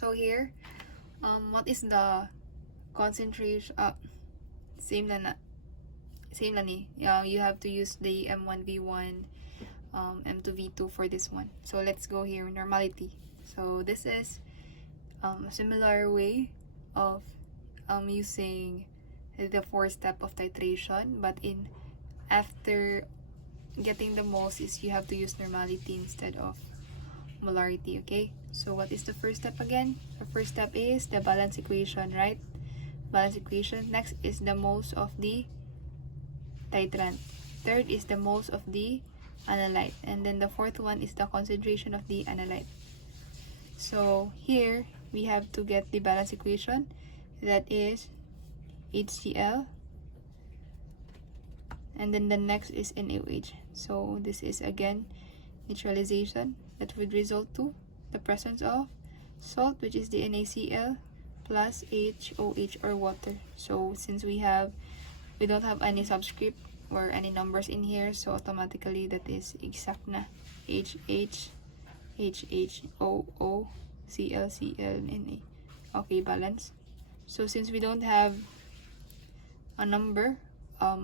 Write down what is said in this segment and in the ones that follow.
So here, what is the concentration? Same na ni. You have to use the M1V1, M2V2 for this one. So let's go here, normality. So this is a similar way of using the 4-step of titration, but after getting the moles is you have to use normality instead of molarity. Okay, so what is the first step again? The first step is the balance equation, right? Balance equation. Next is the moles of the titrant. Third is the moles of the analyte, and then the fourth one is the concentration of the analyte. So here we have to get the balance equation, that is HCl, and then the next is NaOH. So this is again neutralization that would result to the presence of salt, which is the NaCl, plus HOH or water. So since we don't have any subscript or any numbers in here, so automatically that is exact na. HH, HH, OO, Cl, Cl, Na. Okay, balance. So since we don't have a number, a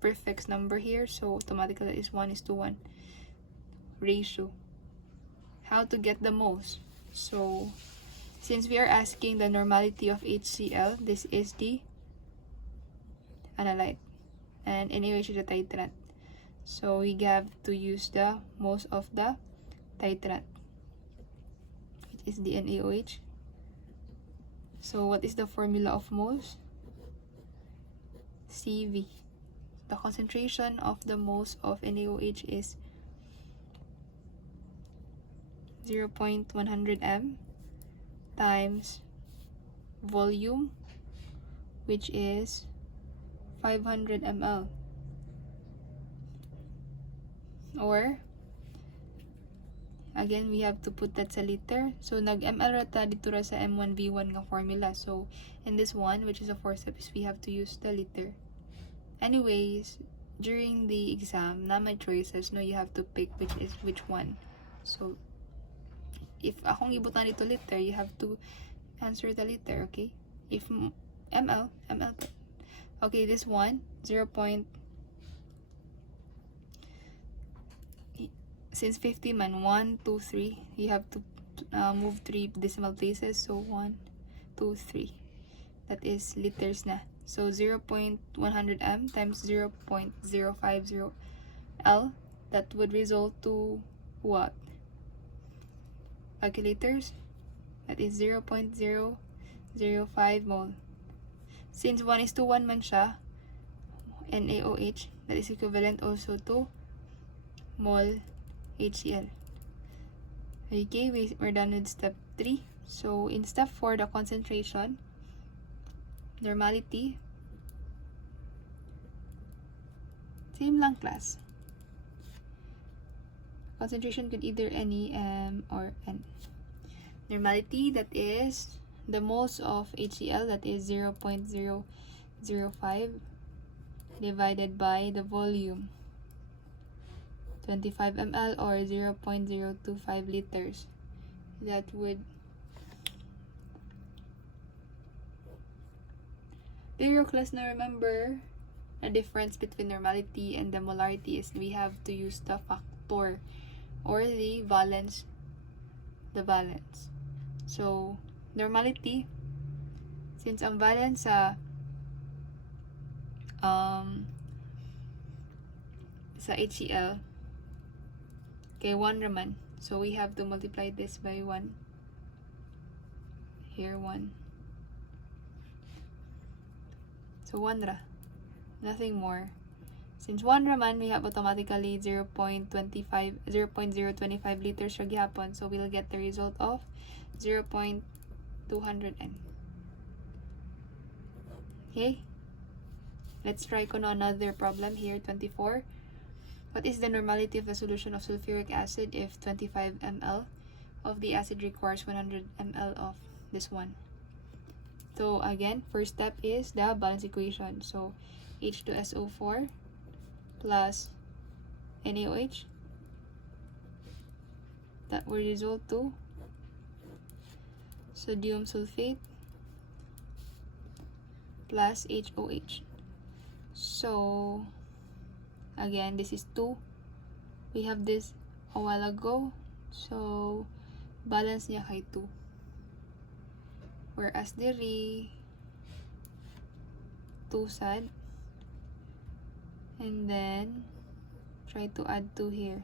prefix number here, so automatically that is 1:1 ratio. How to get the moles? So since we are asking the normality of HCl, this is the analyte, and NaOH is the titrant. So we have to use the moles of the titrant, which is the NaOH. So what is the formula of moles? CV. The concentration of the moles of NaOH is 0.100 m times volume, which is 500 ml, or again we have to put that sa liter. So nag ml rata dito ra sa M1V1 nga formula. So in this one, which is a 4-step, we have to use the liter. Anyways, during the exam na may choices, no, you have to pick which one. So if akong ibutan dito liter, you have to answer the liter, okay? If ml, okay, this one 0. Since 50 man, 1, 2, 3, you have to move 3 decimal places. So 1, 2, 3, that is liters na. So 0.100 m times 0.050 L, that would result to what? Calculators, that is 0.005 mole. Since 1:1 man siya, NaOH, that is equivalent also to mole HCl. Okay, we're done with step 3. So in step 4, the concentration, normality, same lang class. Concentration could either NeM or N. Normality, that is the moles of HCl, that is 0.005 divided by the volume, 25 ml or 0.025 liters. That would your class na. Remember, the difference between normality and the molarity is we have to use the factor or the balance. So normality, since ang balance sa HCl kay 1 raman, so we have to multiply this by 1. Here 1. So 1 ra, nothing more. Since 1 raman, we have automatically 0.025 liters ra gihapon. So we'll get the result of 0.200 n. Okay? Let's try ko na another problem here, 24. What is the normality of the solution of sulfuric acid if 25 ml of the acid requires 100 ml of this one? So again, first step is the balance equation. So H2SO4 plus NaOH, that will result to sodium sulfate plus HOH. So again, this is 2. We have this a while ago, so balance niya kay 2. Whereas diri 2 sad, and then try to add 2 here.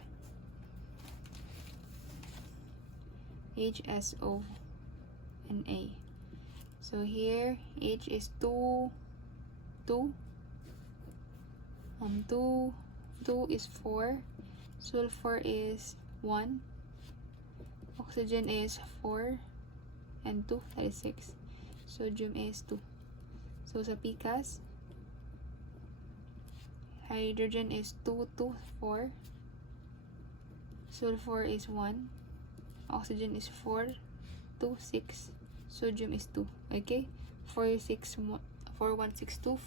HSO and A. So here H is 2 2 2 is 4, sulfur is 1, oxygen is 4, and 2, that is 6. Sodium is 2. So sa PCAS, hydrogen is 2 2 4, sulfur is 1, oxygen is 4 2 6, sodium is 2. Okay, 4162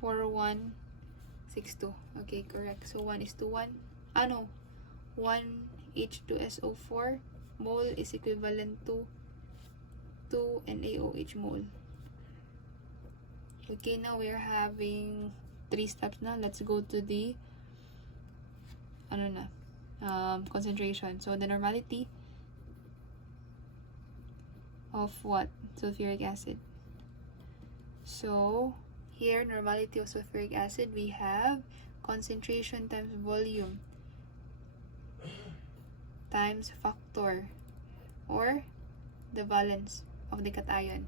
4162. Okay, correct. So 1 is to 1. 1 H2SO4 mole is equivalent to 2 NaOH mole. Okay, now we are having 3 steps now. Let's go to the concentration. So the normality of what? Sulfuric acid. So here, normality of sulfuric acid, we have concentration times volume times factor, or the valence of the cation.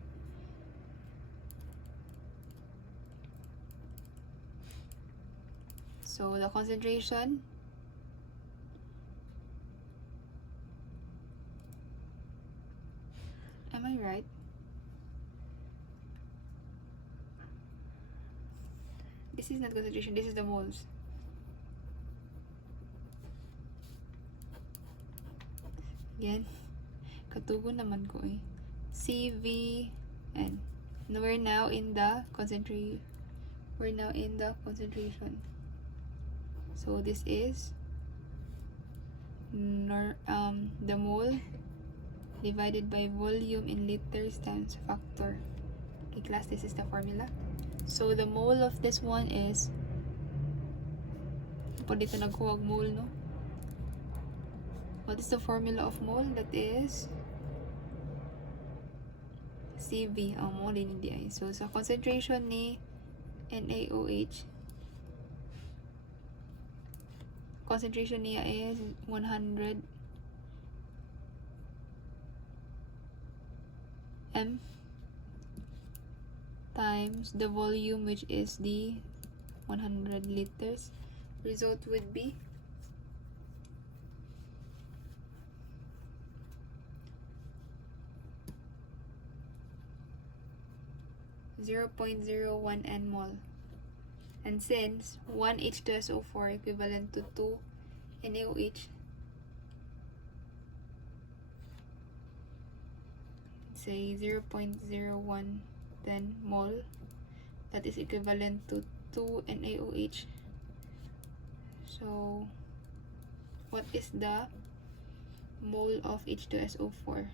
So the concentration am I right? This is not concentration, this is the moles. Again, katugo naman ko eh. CVN. We're now in the concentration. So this is the mole divided by volume in liters times factor. Okay, class, this is the formula. So the mole of this one is, po dito nagkuha mole, no? What is the formula of mole? That is CV. Mole din di ay. So sa concentration ni NaOH, concentration niya is 100 m times the volume, which is the 100 liters. Result would be 0.01 nmol. And since 1 H2SO4 equivalent to 2 NaOH, say 0.01 then mole, that is equivalent to 2 NaOH. So what is the mole of H2SO4?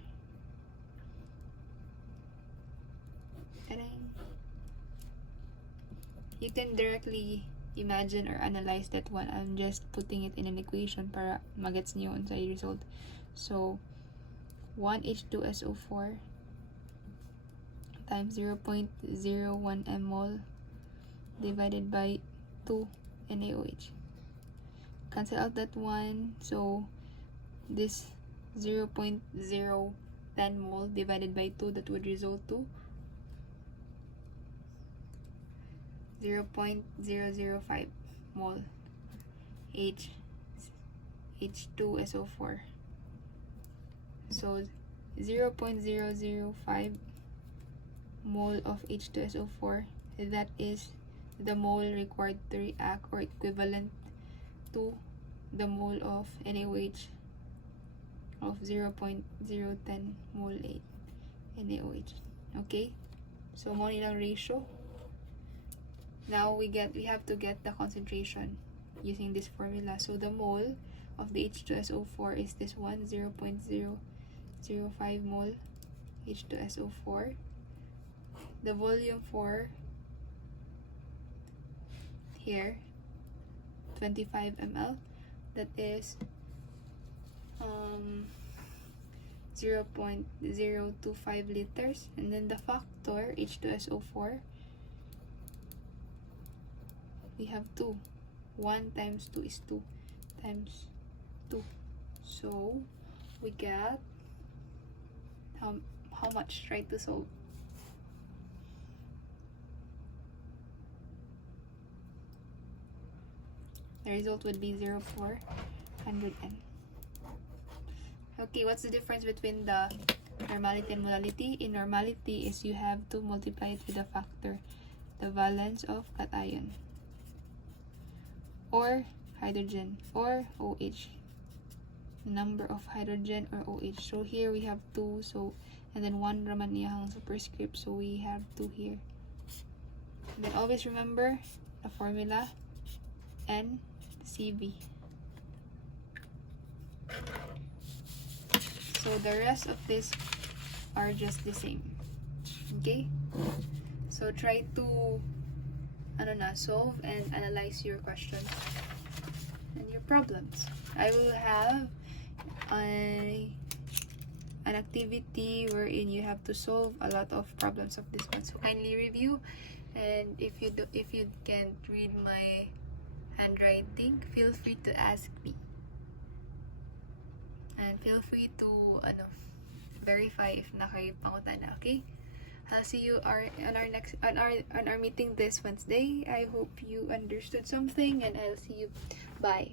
You can directly imagine or analyze that one. I'm just putting it in an equation para magets niyo sa result. So 1 H2SO4 times 0.01 mol divided by 2 NaOH. Cancel out that one. So this 0.010 mol divided by 2, that would result to 0.005 mol H2SO4. So 0.005 mole of H2SO4, that is the mole required to react, or equivalent to the mole of NaOH of 0.010 mole NaOH. Okay, so mo nilang ratio. Now we have to get the concentration using this formula. So the mole of the H2SO4 is this one, 0.005 0.05 mole H2SO4. The volume for here, 25 ml. That is 0.025 liters. And then the factor, H2SO4, we have 2. 1 times 2 is 2 times 2. So, we get how much? Try to solve. The result would be 0.400 N. Okay, what's the difference between the normality and molality? In normality is you have to multiply it with a factor, the valence of cation, or hydrogen, or OH, number of hydrogen or OH. So here we have 2, so and then 1 raman niyang superscript, so we have 2 here. And then always remember the formula NCV. So the rest of this are just the same. Okay? So try to solve and analyze your questions and your problems. I will have an activity wherein you have to solve a lot of problems of this one. So kindly review, and if you can't read my handwriting, feel free to ask me. And feel free to verify if na kayo pangutan na, okay? I'll see you on our meeting this Wednesday. I hope you understood something, and I'll see you. Bye.